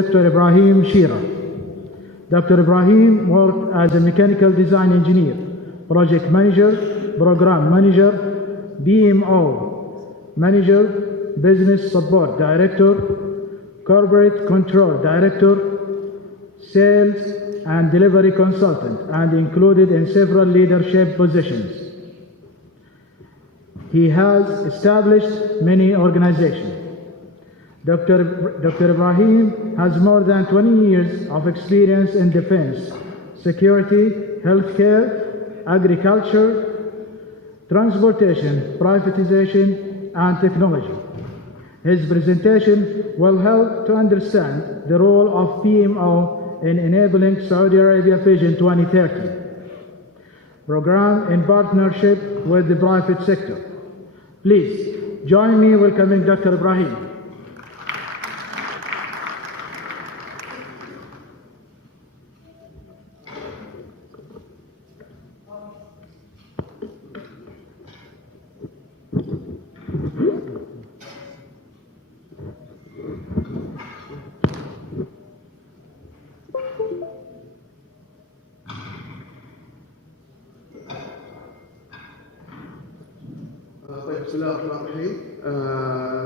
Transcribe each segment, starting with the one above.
Dr. Ibrahim Shira. Dr. Ibrahim worked as a mechanical design engineer, project manager, program manager, BMO manager, business support director, corporate control director, sales and delivery consultant, and included in several leadership positions. He has established many organizations. Dr. Ibrahim has more than 20 years of experience in defense, security, healthcare, agriculture, transportation, privatization, and technology. His presentation will help to understand the role of PMO in enabling Saudi Arabia Vision 2030 program in partnership with the private sector. Please join me in welcoming Dr. Ibrahim.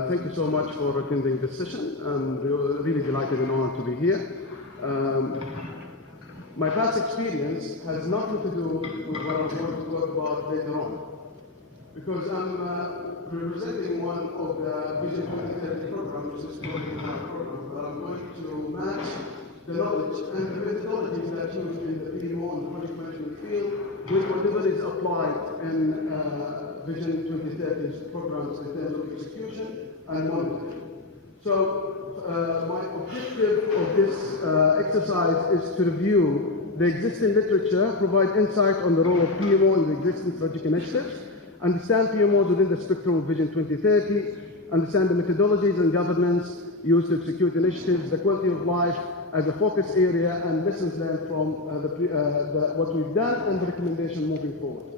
Thank you so much for attending this session. I'm really delighted and honored to be here. My past experience has nothing to do with what I'm going to talk about later on, because I'm representing one of the Vision 2030 programs, which is called the program, but I'm going to match the knowledge and the methodologies that are used in the PMO and the project management field with whatever is applied in Vision 2030's programs in terms of execution and monitoring. So my objective of this exercise is to review the existing literature, provide insight on the role of PMO in the existing strategic initiatives, understand PMOs within the spectrum of Vision 2030, understand the methodologies and governance used to execute initiatives, the quality of life as a focus area, and lessons learned from what we've done and the recommendation moving forward.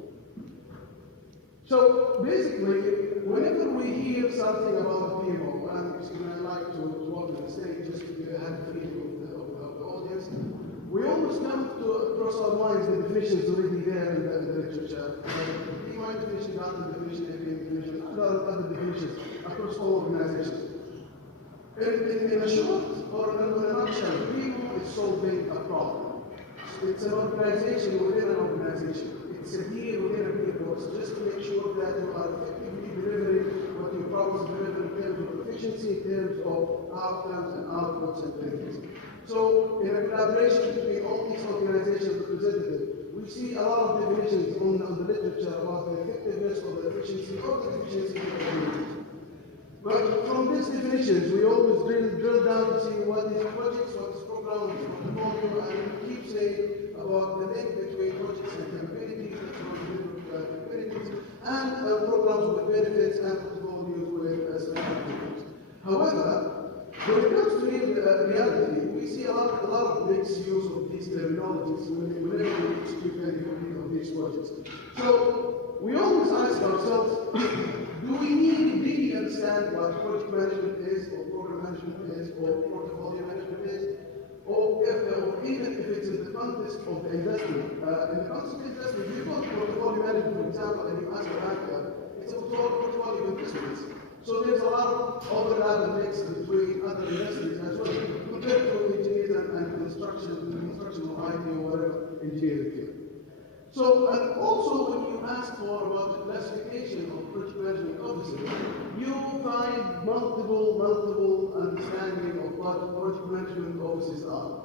So basically, whenever we hear something about the PMO, and I'd like to walk the stage just to have a feeling of the audience, we always come to across our minds the definitions already there in the literature. The PMO definition, data definition, APM definition, and other definitions across all organizations. In a short or in a nutshell, PMO is solving a problem. It's an organization within an organization. It's a deal within a deal. So just to make sure that you are effectively delivering what you promise to deliver in terms of efficiency, in terms of outcomes and outputs and benefits. So in a collaboration between all these organizations represented, we see a lot of definitions on the literature about the effectiveness or the efficiency or the efficiency of the organization. But from these definitions, we always drill down to see what is projects, what is program, what is portfolio, and we keep saying about the link between projects and capabilities, and programs with benefits and portfolios with special features. However, when it comes to reality, we see a lot of mixed use of these terminologies whenever we execute any of these projects. So we always ask ourselves, do we really understand what project management is, or program management is, or portfolio management is? Or even if it's in the context of the investment. In the context of investment, you go to portfolio management, for example, and you ask a banker, it's a portfolio of investments. So there's a lot of overlap and mix between other investments as well, compared to engineers and construction or IT or whatever engineering field. So, and also when you ask for about the classification of project management offices, you find multiple understanding of what project management offices are.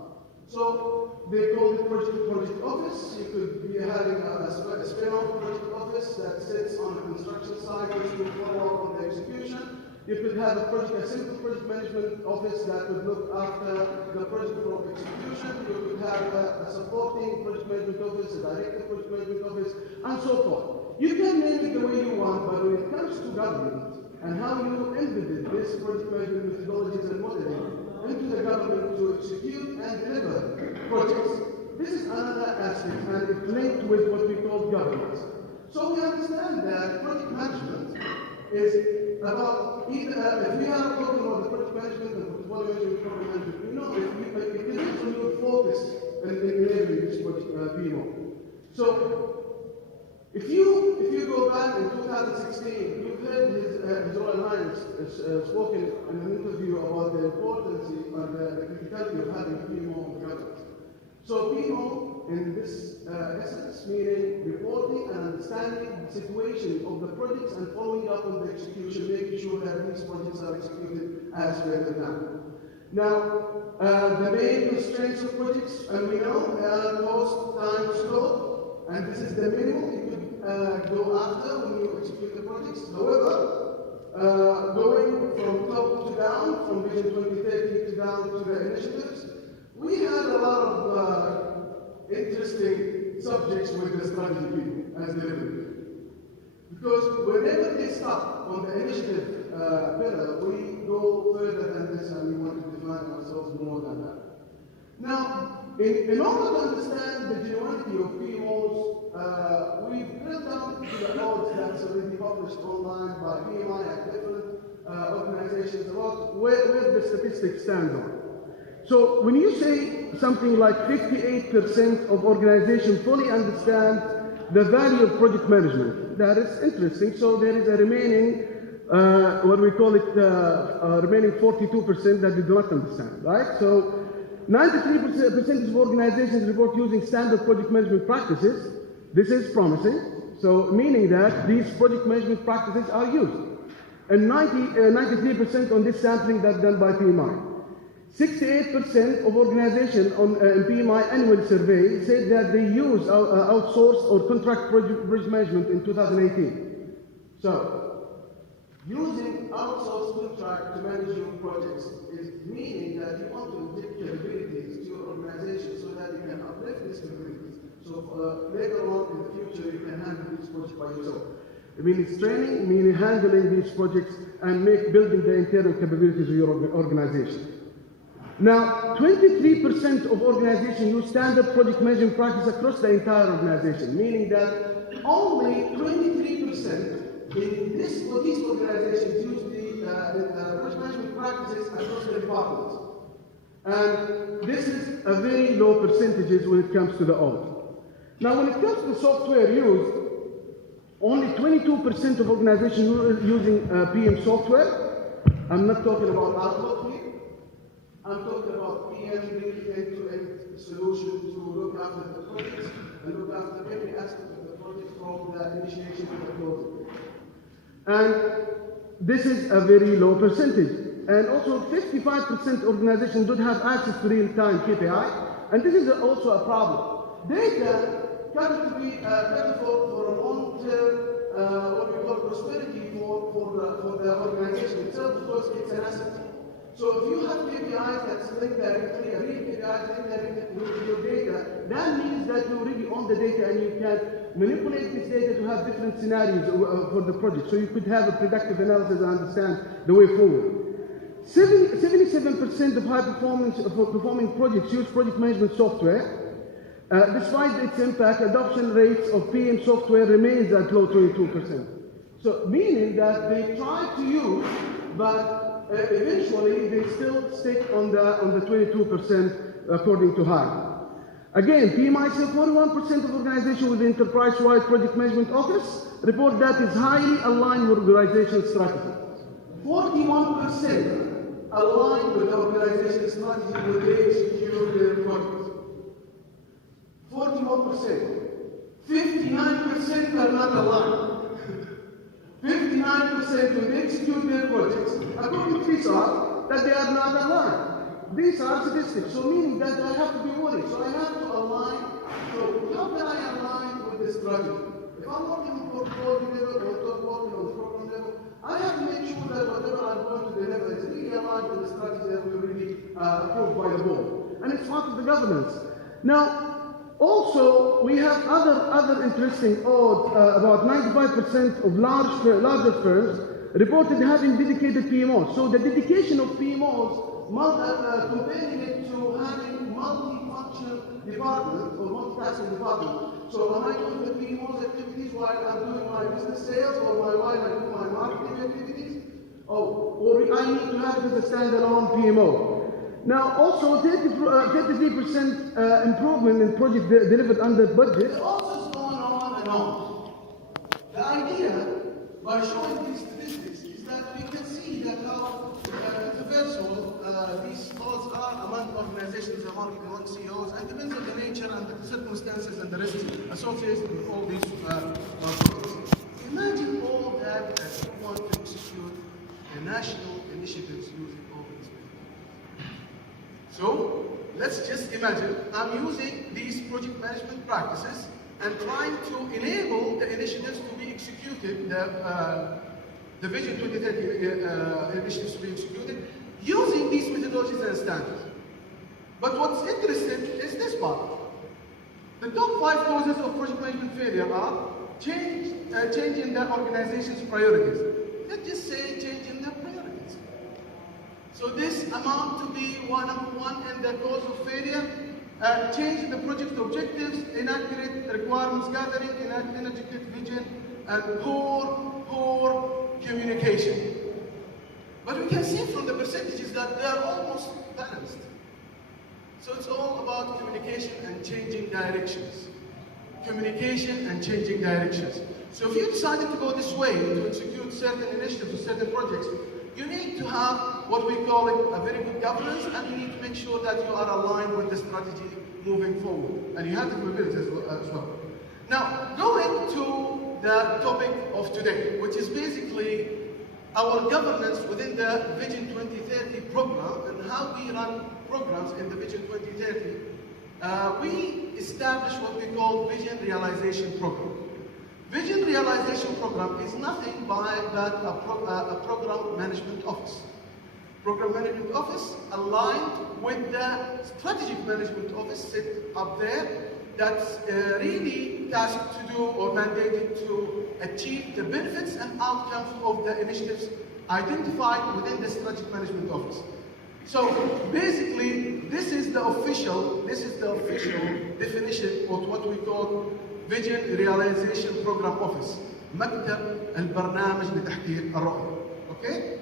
So they call it project office. You could be having a spin-off project office that sits on a construction site which will follow up on the execution. You could have a simple project management office that would look after the project from execution. You could have a supporting project management office, a director project management office, and so forth. You can name it the way you want, but when it comes to government and how you embedded this project management methodologies and modeling into the government to execute and deliver projects, this is another aspect, and it's linked with what we call governance. So we understand that project management is about either, if we are talking about the project management and portfolio management, program management, we know it depends on your focus in enabling this project PMO. So, if you go back in 2016, you've heard His Royal Highness spoken in an interview about the importance and the criticality of having PMO on the government. So PMO, in this essence, meaning reporting and understanding the situation of the projects and following up on the execution, making sure that these projects are executed as per the plan. Now, the main constraints of projects, and we know, cost, time, scope, and this is the minimum you could go after when you execute the projects. However, going from top to down, from Vision 2030 to down to the initiatives, we had a lot of interesting subjects with the strategy people as delivery. Because whenever they stop on the initiative pillar, we go further than this and we want to define ourselves more than that. Now, in order to understand the genuinity of PMOs, we've drilled down to the notes that's already published online by PMI at different organizations about where the statistics stand on. So when you say something like 58% of organizations fully understand the value of project management, that is interesting. So there is a remaining, what we call it, remaining 42% that we do not understand, right? So 93% of organizations report using standard project management practices. This is promising. So meaning that these project management practices are used. And 93% on this sampling that's done by PMI. 68% of organizations on PMI annual survey said that they use outsourced or contract project management in 2018. So, using outsourced contract to manage your projects is meaning that you want to give capabilities to your organization so that you can uplift these capabilities. So later on in the future, you can handle these projects by yourself. It means training, meaning handling these projects and building the internal capabilities of your organization. Now, 23% of organizations use standard project management practice across the entire organization, meaning that only 23% in these organizations use the project management practices across the departments. And this is a very low percentage when it comes to the audit. Now, when it comes to the software used, only 22% of organizations using PM software. I'm not talking about Outlook here. I'm talking about PM really end-to-end solution to look after the projects and look after every aspect of the project from the initiation to the closing. And this is a very low percentage. And also 55% organizations don't have access to real-time KPI, and this is also a problem. Data can to be better for a long-term, what we call prosperity for the organization itself, because it's an asset. So if you have KPIs that's linked directly, real KPIs linked directly with your data, that means that you already own the data and you can manipulate this data to have different scenarios for the project. So you could have a predictive analysis and understand the way forward. 77% of high-performing projects use project management software. Despite its impact, adoption rates of PM software remains at low 22%. So meaning that they try to use, but eventually they still stick on the 22% according to HAG. Again, PMI said 41% of organizations with the enterprise-wide project management office report that is highly aligned with organizational strategy. 41% aligned with the organizational strategy when they execute their projects. 41%. 59% are not aligned. 59% when they execute their projects, according to FISAR, that they are not aligned. These are statistics, so meaning that I have to be worried. So I have to align. So how can I align with this strategy? If I'm working on portfolio level or working on the program level, I have to make sure that whatever I'm going to deliver is really aligned with the strategy that we already approved by the board. And it's part of the governance. Now, also, we have other interesting odds. About 95% of larger firms reported having dedicated PMOs. So the dedication of PMOs, comparing it to having multi-functional department or multitasking department. So am I doing the PMO's activities while I'm doing my business sales or while I do my marketing activities? Oh, or I need to have this as a standalone PMO. Now, also 33% improvement in project delivered under budget. It also is going on and on. The idea, by showing these statistics, is that we can see that how universal these goals are among organizations, among CEOs, and depends on the nature and the circumstances and the risks associated with all these projects. Imagine all that we want to execute the national initiatives using all these methods. So let's just imagine I'm using these project management practices and trying to enable the initiatives to be executed, the Vision 2030 initiatives to be executed using these methodologies and standards. But what's interesting is this part. The top 5 causes of project management failure are change in the organization's priorities. Let's just say change in their priorities. So this amount to be number one in the cause of failure. Change in the project objectives, inaccurate requirements gathering, inadequate vision, and poor communication. But we can see from the percentages that they are almost balanced. So it's all about communication and changing directions. Communication and changing directions. So if you decided to go this way to execute certain initiatives or certain projects, you need to have what we call it a very good governance, and you need to make sure that you are aligned with the strategy moving forward. And you have the capabilities as well. Now, going to the topic of today, which is basically our governance within the Vision 2030 program and how we run programs in the Vision 2030. We establish what we call Vision Realization Program. Vision Realization Program is nothing but a program management office. Program management office aligned with the strategic management office sit up there that's really tasked to do or mandated to achieve the benefits and outcomes of the initiatives identified within the strategic management office. So basically, this is the official definition of what we call Vision Realization Program Office. مكتب البرنامج لتحقيق الرؤية. Okay?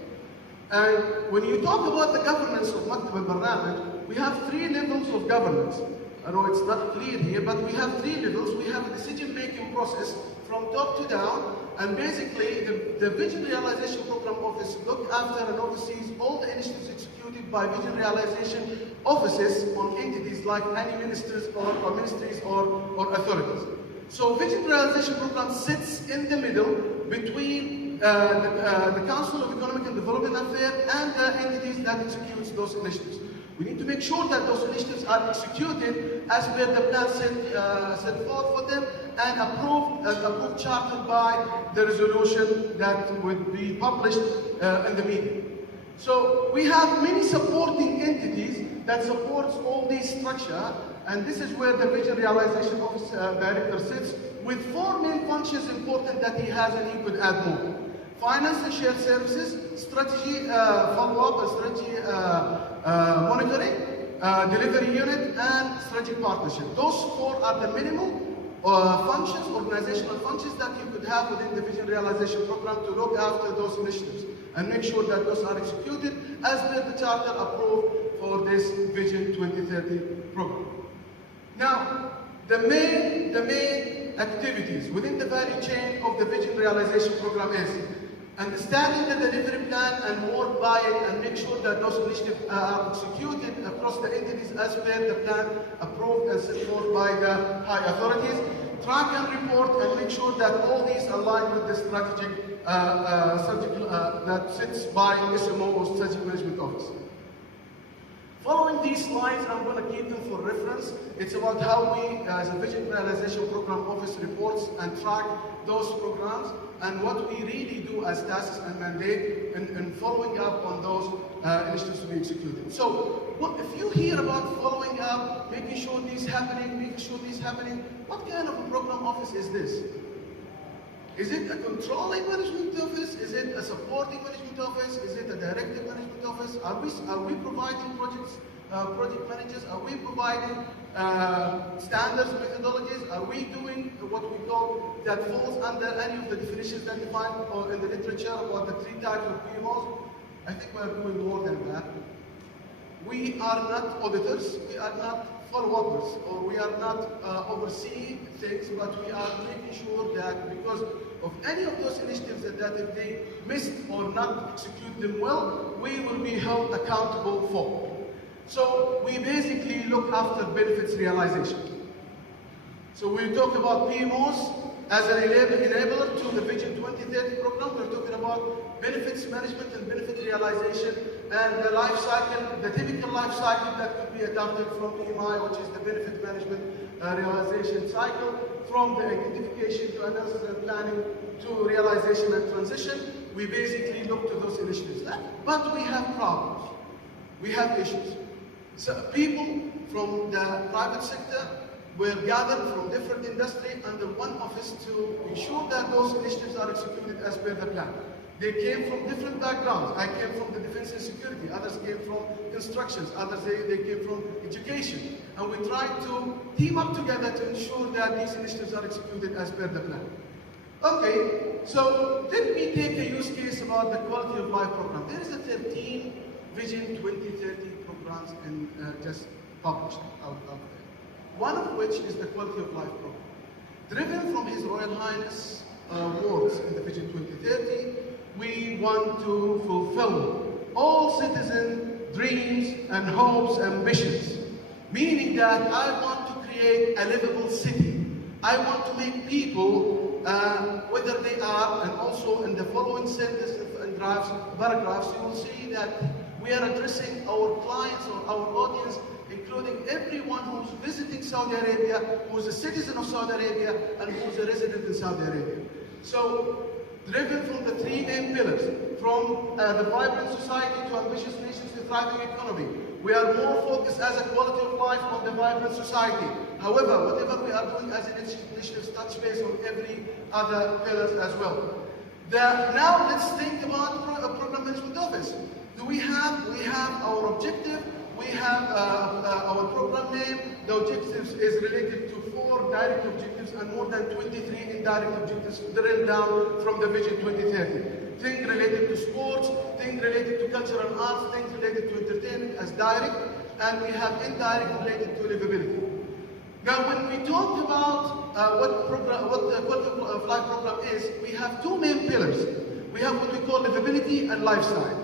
And when you talk about the governance of مكتب البرنامج, we have 3 levels of governance. I know it's not clear here, but we have 3 levels. We have a decision-making process from top to down, and basically the Vision Realization Program Office looks after and oversees all the initiatives executed by Vision Realization offices on entities like any ministers or ministries or authorities. So Vision Realization Program sits in the middle between the Council of Economic and Development Affairs and the entities that execute those initiatives. We need to make sure that those initiatives are executed as per the plan set forth for them and approved chartered by the resolution that would be published in the media. So we have many supporting entities that supports all these structure, and this is where the Vision Realization Office Director sits with 4 main functions important that he has, and he could add more. Finance and shared services, strategy follow-up, and strategy monitoring, delivery unit, and strategic partnership. Those 4 are the minimum functions, organizational functions that you could have within the Vision Realization Program to look after those initiatives and make sure that those are executed as per the charter approved for this Vision 2030 program. Now, the main activities within the value chain of the Vision Realization Program is understanding the delivery plan and work by it and make sure that those initiatives are executed across the entities as per the plan approved and set forth by the high authorities. Track and report and make sure that all these align with the strategic that sits by SMO or Strategic Management Office. Following these slides, I'm going to keep them for reference. It's about how we, as a Vision Realization Program Office, reports and track those programs and what we really do as tasks and mandate in following up on those initiatives to be executed. So, if you hear about following up, making sure this happening, what kind of a program office is this? Is it a controlling management office? Is it a supporting management office? Is it a directive management office? Are we providing projects project managers? Are we providing standards, methodologies? Are we doing what we call that falls under any of the definitions that defined or in the literature about the 3 types of PMOs? I think we are doing more than that. We are not auditors, we are not follow-uppers, or we are not overseeing things, but we are making sure that because of any of those initiatives that if they missed or not execute them well, we will be held accountable for. So we basically look after benefits realization. So we talk about PMOs as an enabler to the Vision 2030 program. We're talking about benefits management and benefit realization and the life cycle, the typical life cycle that could be adopted from PMI, which is the benefit management realization cycle, from the identification to analysis and planning to realization and transition. We basically look to those initiatives. But we have problems. We have issues. So people from the private sector were gathered from different industry under one office to ensure that those initiatives are executed as per the plan. They came from different backgrounds. I came from the defense and security. Others came from constructions. Others, they came from education. And we tried to team up together to ensure that these initiatives are executed as per the plan. Okay, so let me take a use case about the quality of life program. There is a 13 Vision 2030 programs just published out there. One of which is the quality of life program. Driven from His Royal Highness words in the Vision 2030, we want to fulfill all citizen dreams and hopes, ambitions. Meaning that I want to create a livable city. I want to make people, whether they are, and also in the following sentences and paragraphs, you will see that we are addressing our clients or our audience, including everyone who's visiting Saudi Arabia, who's a citizen of Saudi Arabia, and who's a resident in Saudi Arabia. So, driven from the 3 main pillars, from the vibrant society to ambitious nations to thriving economy, we are more focused as a quality of life on the vibrant society. However, whatever we are doing as initiatives touch base on every other pillars as well. Now let's think about program management office. We have our objective, we have our program name. The objectives is related to 4 direct objectives and more than 23 indirect objectives drilled down from the Vision 2030. Things related to sports, things related to culture and arts, things related to entertainment as direct, and we have indirect related to livability. Now, when we talk about what the quality of life program is, we have 2 main pillars. We have what we call livability and lifestyle.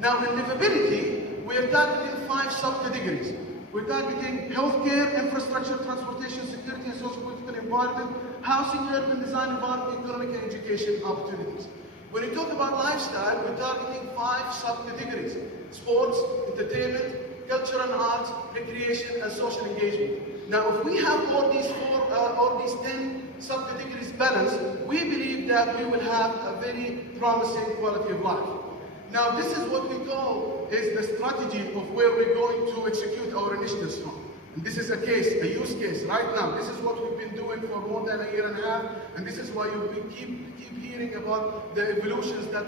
Now, in livability, we are targeting 5 subcategories. We're targeting healthcare, infrastructure, transportation, security and socio-political environment, housing, urban design, environment, economic and education opportunities. When we talk about lifestyle, we're targeting 5 subcategories: sports, entertainment, culture and arts, recreation, and social engagement. Now, if we have all these 10 subcategories balanced, we believe that we will have a very promising quality of life. Now, this is what we call is the strategy of where we're going to execute our initiatives from. And this is a use case right now. This is what we've been doing for more than a year and a half, and this is why we keep hearing about the evolutions that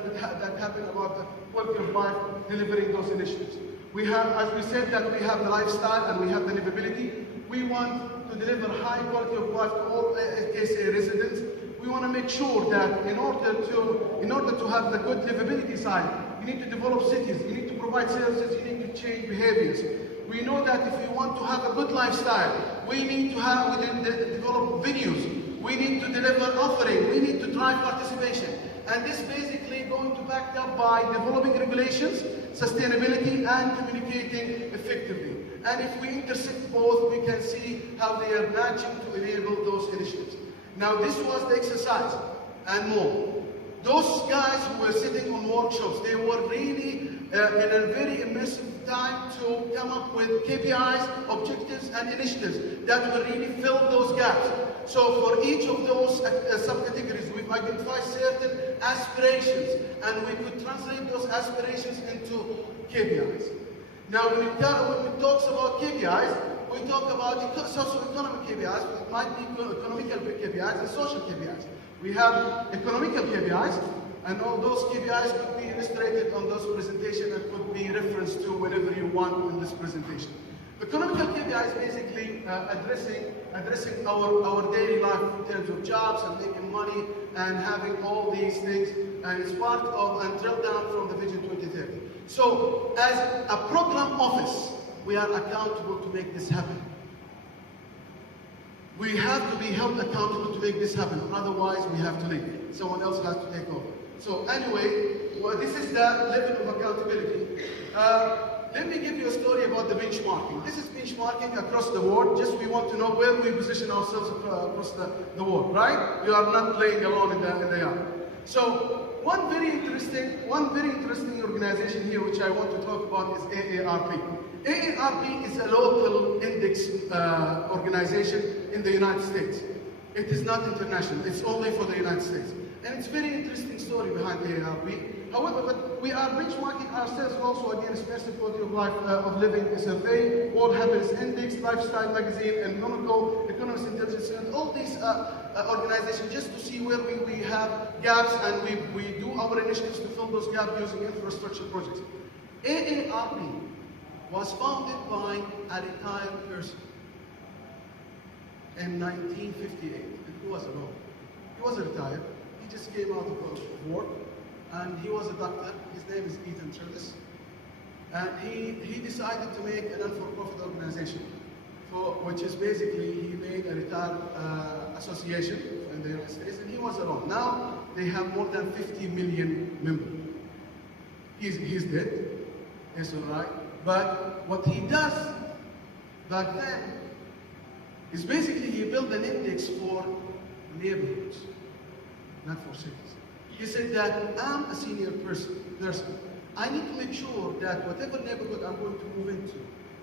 happen about the quality of life delivering those initiatives. We have, as we said, that we have the lifestyle and we have the livability. We want to deliver high quality of life to all KSA residents. We want to make sure that in order to have the good livability side, you need to develop cities, you need to provide services, you need to change behaviors. We know that if we want to have a good lifestyle, we need to develop venues, we need to deliver offering, we need to drive participation. And this basically going to back up by developing regulations, sustainability, and communicating effectively. And if we intersect both, we can see how they are matching to enable those initiatives. Now, this was the exercise and more. Those guys who were sitting on workshops, they were really in a very immersive time to come up with KPIs, objectives, and initiatives that will really fill those gaps. So for each of those subcategories, we've identified certain aspirations, and we could translate those aspirations into KPIs. Now, when we talk about KPIs, we talk about socio-economic KPIs, it might be economical KPIs and social KPIs. We have economical KPIs, And all those KPIs could be illustrated on those presentations and could be referenced to whenever you want in this presentation. Economical KPI is basically addressing our daily life in terms of jobs and making money and having all these things, and it's part of and drilled down from the Vision 2030. So as a program office, we are accountable to make this happen. We have to be held accountable to make this happen, otherwise we have to leave. Someone else has to take over. So anyway, well, this is the level of accountability. Let me give you a story about the benchmarking. This is benchmarking across the world. Just we want to know where we position ourselves across the world, right? We are not playing alone in the yard. So one very interesting organization here, which I want to talk about, is AARP. AARP is a local index organization in the United States. It is not international. It's only for the United States. And it's a very interesting story behind AARP. However, but we are benchmarking ourselves also against Best Quality of Life of Living survey, World Happiness Index, Lifestyle Magazine, and Monaco, Economist Intelligence, and all these organizations, just to see where we have gaps, and we do our initiatives to fill those gaps using infrastructure projects. AARP was founded by a retired person in 1958, and he was alone. He was retired. He just came out of work, and he was a doctor. His name is Ethan Trillis. And he decided to make a non-for-profit organization, which is basically, he made a retired association in the United States, and he was alone. Now, they have more than 50 million members. He's dead, it's all right. But what he does back then is basically he built an index for neighborhoods, not for cities. He said that I'm a senior person. I need to make sure that whatever neighborhood I'm going to move into,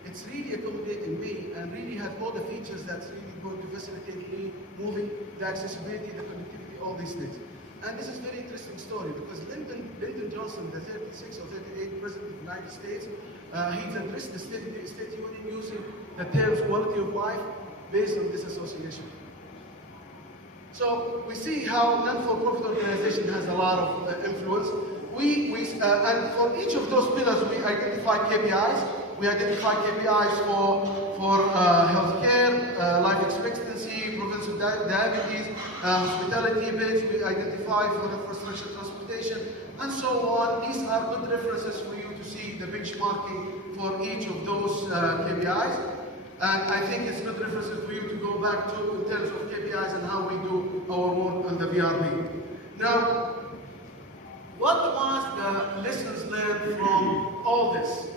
it's really accommodating me and really has all the features that's really going to facilitate me moving, the accessibility, the connectivity, all these things. And this is a very interesting story because Lyndon Johnson, the 36th or 38th President of the United States, he addressed the State Union using the terms quality of life based on this association. So we see how non-for-profit organization has a lot of influence. And for each of those pillars, we identify KPIs. We identify KPIs for healthcare, life expectancy, prevalence of diabetes, hospitality beds. We identify for infrastructure, transportation, and so on. These are good references for you to see the benchmarking for each of those KPIs. And I think it's good references for you to go back to in terms of KPIs and how we do our work on the VRB. Now, what was the lessons learned from all this?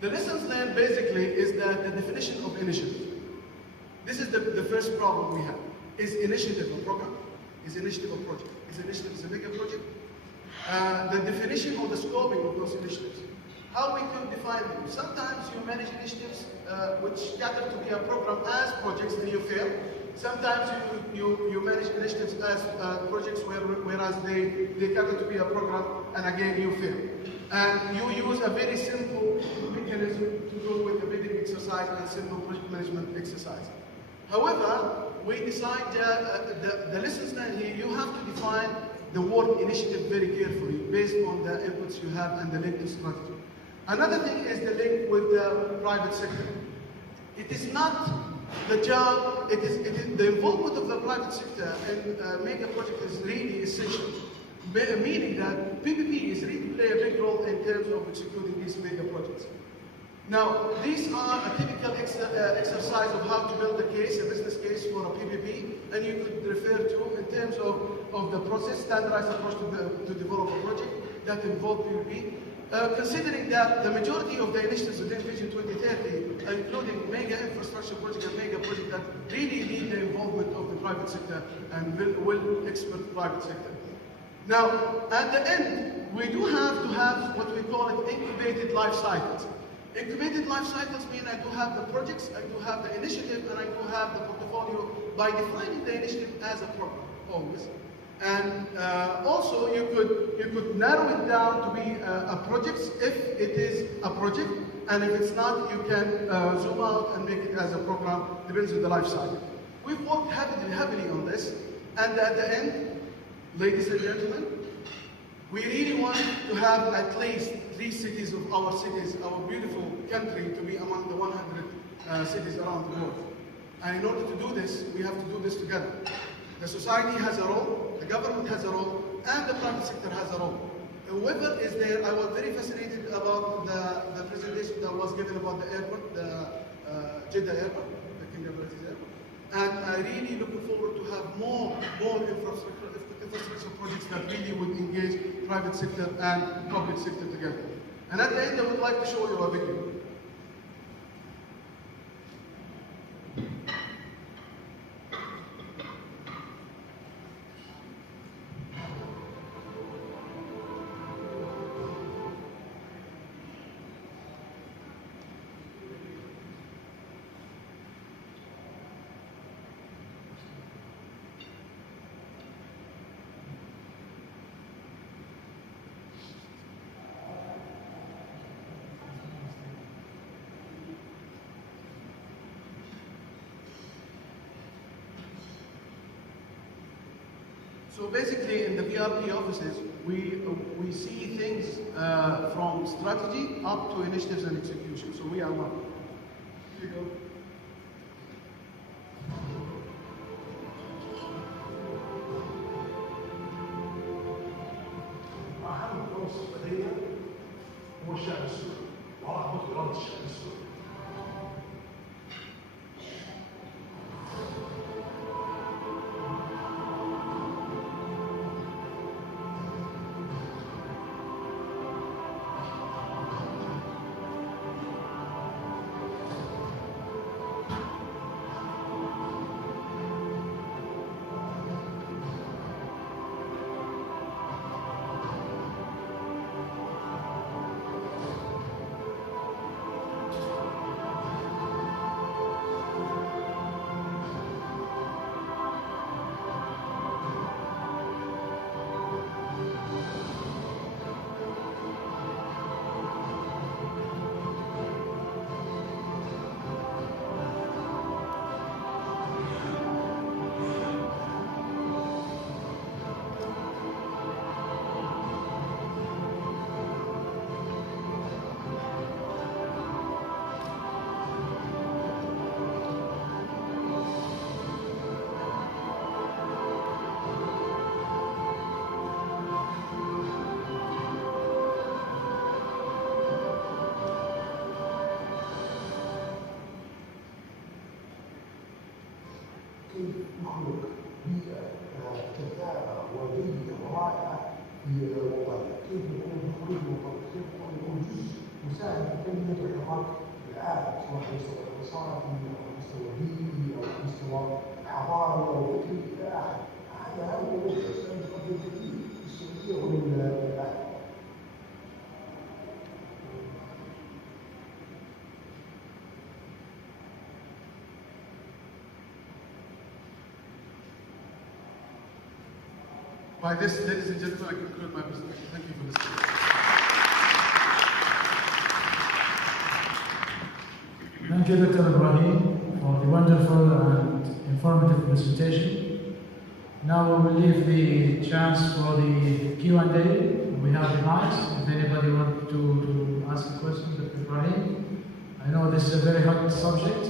The lessons learned basically is that the definition of initiative. This is the first problem we have. Is initiative a program? Is initiative a project? Is initiative a mega project? The definition or the scoping of those initiatives. How we can define them. Sometimes you manage initiatives which gather to be a program as projects and you fail. Sometimes you manage initiatives as projects whereas they gather to be a program and again you fail. And you use a very simple mechanism to go with the bidding exercise and simple project management exercise. However, we decide the lessons learned here, you have to define the word initiative very carefully based on the inputs you have and the link to strategy. Another thing is the link with the private sector. It is not the job, it is the involvement of the private sector in mega project is really essential. Meaning that PPP is really play a big role in terms of executing these mega projects. Now, these are a typical exercise of how to build a case, a business case for a PPP, and you could refer to in terms of the process, standardized approach to develop a project that involve PPP. Considering that the majority of the initiatives within Vision 2030, including mega infrastructure projects and mega projects that really need the involvement of the private sector and will expert the private sector. Now, at the end, we do have to have what we call it incubated life cycles. Incubated life cycles mean I do have the projects, I do have the initiative, and I do have the portfolio by defining the initiative as a program, always. And also, you could narrow it down to be a project if it is a project, and if it's not, you can zoom out and make it as a program, depends on the life cycle. We've worked heavily on this, and at the end, ladies and gentlemen, We really want to have at least 3 cities of our cities, our beautiful country, to be among the 100 cities around the world. And in order to do this, we have to do this together. The society has a role, the government has a role, and the private sector has a role. Whoever is there, I was very fascinated about the presentation that was given about the airport, the Jeddah airport, the King Abdulaziz airport. And I really looking forward to have more infrastructure projects that really would engage private sector and public sector together. And at the end, I would like to show you a video. So basically, in the PRP offices, we see things from strategy up to initiatives and execution. So we are one. Here you go. أهم فرصة لدينا هو الشعب السوري ورغبة إرادة الشعب السوري. كيف نخلق بيئة كفاءة وجيدة ورائعة في وطننا، كيف نكون نخرج وطن، كيف نكون جزء مساهم في تنمية الحراك العالم سواء على المستوى الاقتصادي أو المستوى البيئي أو المستوى الحضاري أو الفكري إلى آخره. هذا هو الذي سيقدم كثير للسعودية وللعالم. By this, ladies and gentlemen, I conclude my presentation. Thank you for listening. Thank you, Dr. Ibrahim, for the wonderful and informative presentation. Now we will leave the chance for the Q&A. We have the mics. If anybody wants to ask a question, Dr. Ibrahim. I know this is a very hot subject.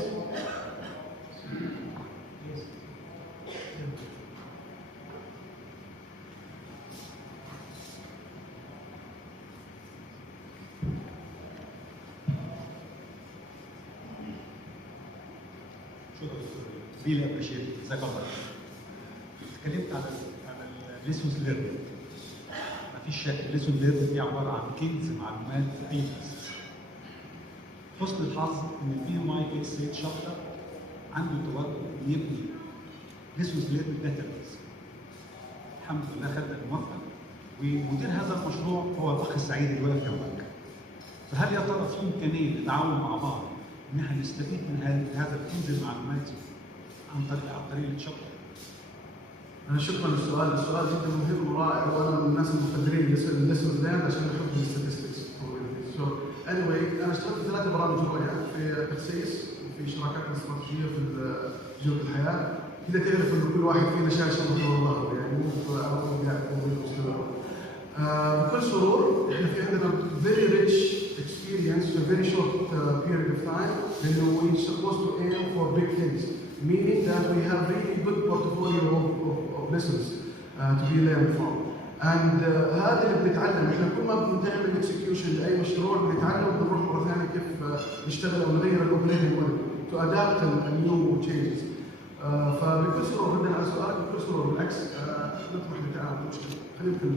really appreciate it. جزاك الله. اتكلمت عن الليسونز ليرنينج. مفيش شك الليسون ليرنينج دي عباره عن كنز معلومات في اي مؤسسه. حسن الحظ ان البي ام اي اكس 8 شابتر عنده توجه ان يبني ليسونز ليرنينج داتابيز. الحمد لله خدنا الموافقه ومدير هذا المشروع هو الاخ السعيد اللي واقف جنبك. فهل يا ترى في امكانيه نتعاون مع بعض ان احنا نستفيد من هذا الكنز المعلوماتي عن طريق الشابتر؟ شكرا للسؤال، السؤال جدا مهم ورائع وانا من الناس المفضلين للليسونز ليرند عشان احب الستاتستكس. سو anyway انا اشتغلت في 3 برامج رؤيه في تخسيس وفي شراكات استراتيجيه في جوده الحياه. كذا تعرف ان كل واحد فينا شاشه محور الله يعني مو قاعد في المستوى. بكل سرور احنا في عندنا very rich experience in a very short period of time, and we're supposed to aim for big things, meaning that we have really good portfolio of lessons to be learned from. And هذا اللي بنتعلم احنا كل ما بنعمل اكسكيوشن لاي مشروع بنتعلم وبنروح مره ثانيه كيف نشتغل او نغير الاوبريتنج موديل to adapt النيو changes. فبكل سرور ردنا على سؤالك بكل سرور بالعكس نطمح للتعاون مشكله خلينا نكمل.